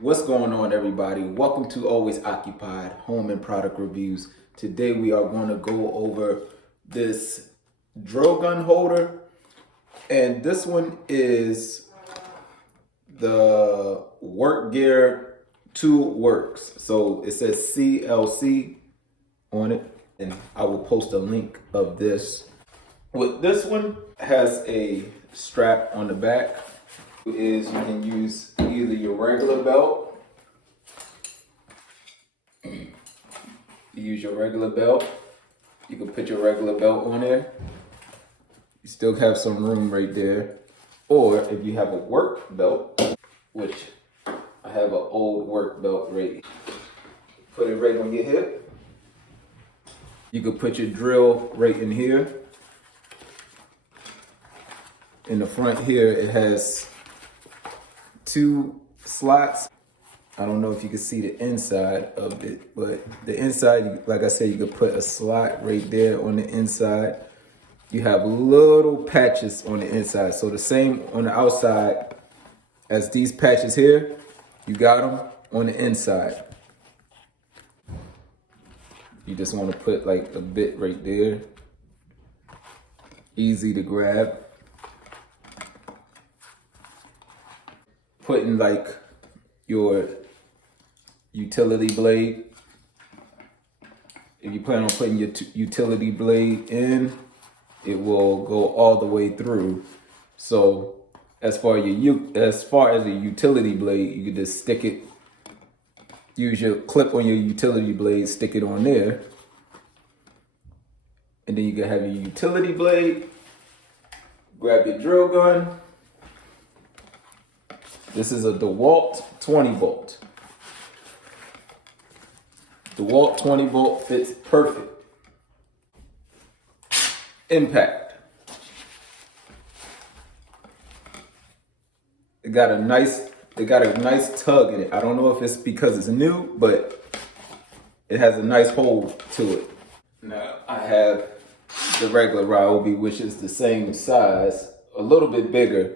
What's going on, everybody? Welcome to Always Occupied Home and Product Reviews. Today we are going to go over this drill gun holder, and this one is the Work Gear 2 Works. So it says CLC on it, and I will post a link of this. With this one, has a strap on the back. Is you can use either your regular belt. You use your regular belt. You can put your regular belt on there. You still have some room right there. Or if you have a work belt, which I have an old work belt right, put it right on your hip. You can put your drill right in here. In the front here, it has 2 slots. I don't know if you can see the inside of it, but the inside, like I said, you could put a slot right there on the inside. You have little patches on the inside. So the same on the outside as these patches here, you got them on the inside. You just want to put like a bit right there. Easy to grab. Putting like your utility blade. If you plan on putting your utility blade in, it will go all the way through. So as far as a utility blade, you can just stick it, use your clip on your utility blade, stick it on there. And then you can have your utility blade, grab your drill gun. This is a DeWalt 20 volt. DeWalt 20 volt fits perfect. Impact. It got a nice tug in it. I don't know if it's because it's new, but it has a nice hold to it. Now I have the regular Ryobi, which is the same size, a little bit bigger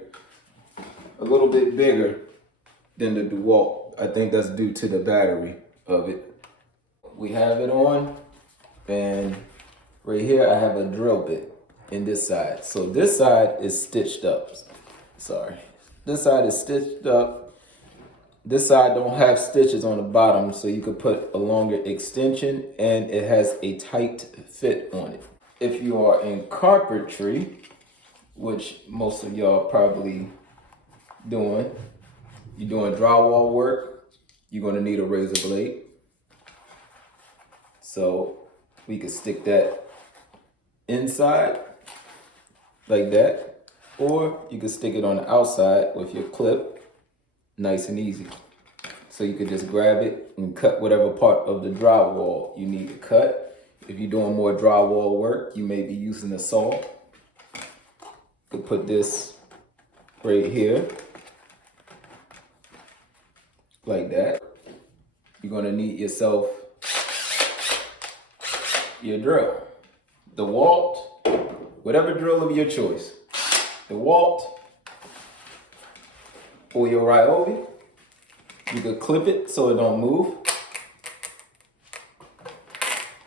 than the DeWalt. I think that's due to the battery of it. We have it on, and right here I have a drill bit in this side. So this side is stitched up. Sorry. This side is stitched up. This side don't have stitches on the bottom, so you could put a longer extension, and it has a tight fit on it. If you are in carpentry, which most of y'all probably you're doing drywall work, you're gonna need a razor blade. So we could stick that inside like that, or you could stick it on the outside with your clip, nice and easy. So you could just grab it and cut whatever part of the drywall you need to cut. If you're doing more drywall work, you may be using a saw. You could put this right here, like that. You're gonna need yourself your drill. DeWalt, whatever drill of your choice. DeWalt or your Ryobi. You could clip it so it don't move.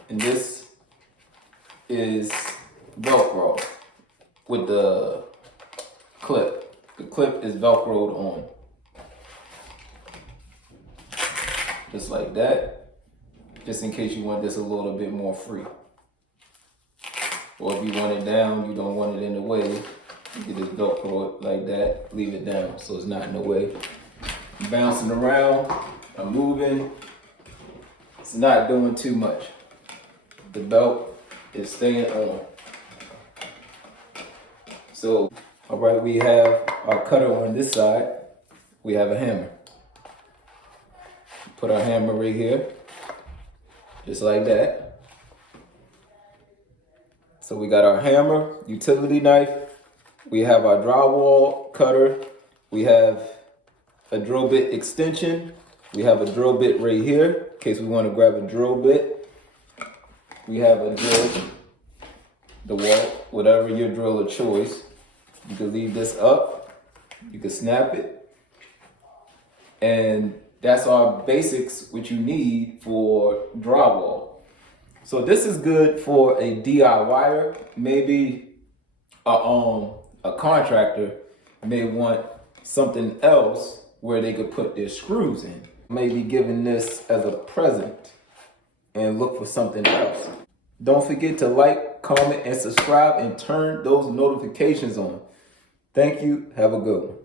And this is Velcro with the clip. The clip is Velcroed on. Just like that, just in case you want this a little bit more free. Or if you want it down, you don't want it in the way, you can just Velcro it like that, leave it down so it's not in the way. I'm bouncing around, I'm moving, it's not doing too much. The belt is staying on. So, all right, we have our cutter on this side, we have a hammer. Put our hammer right here, just like that. So we got our hammer, utility knife, we have our drywall cutter, we have a drill bit extension, we have a drill bit right here, in case we want to grab a drill bit. We have a drill, DeWalt, whatever your drill of choice. You can leave this up, you can snap it, and that's our basics, which you need for drywall. So this is good for a DIYer. Maybe a contractor may want something else where they could put their screws in. Maybe giving this as a present and look for something else. Don't forget to like, comment, and subscribe and turn those notifications on. Thank you. Have a good one.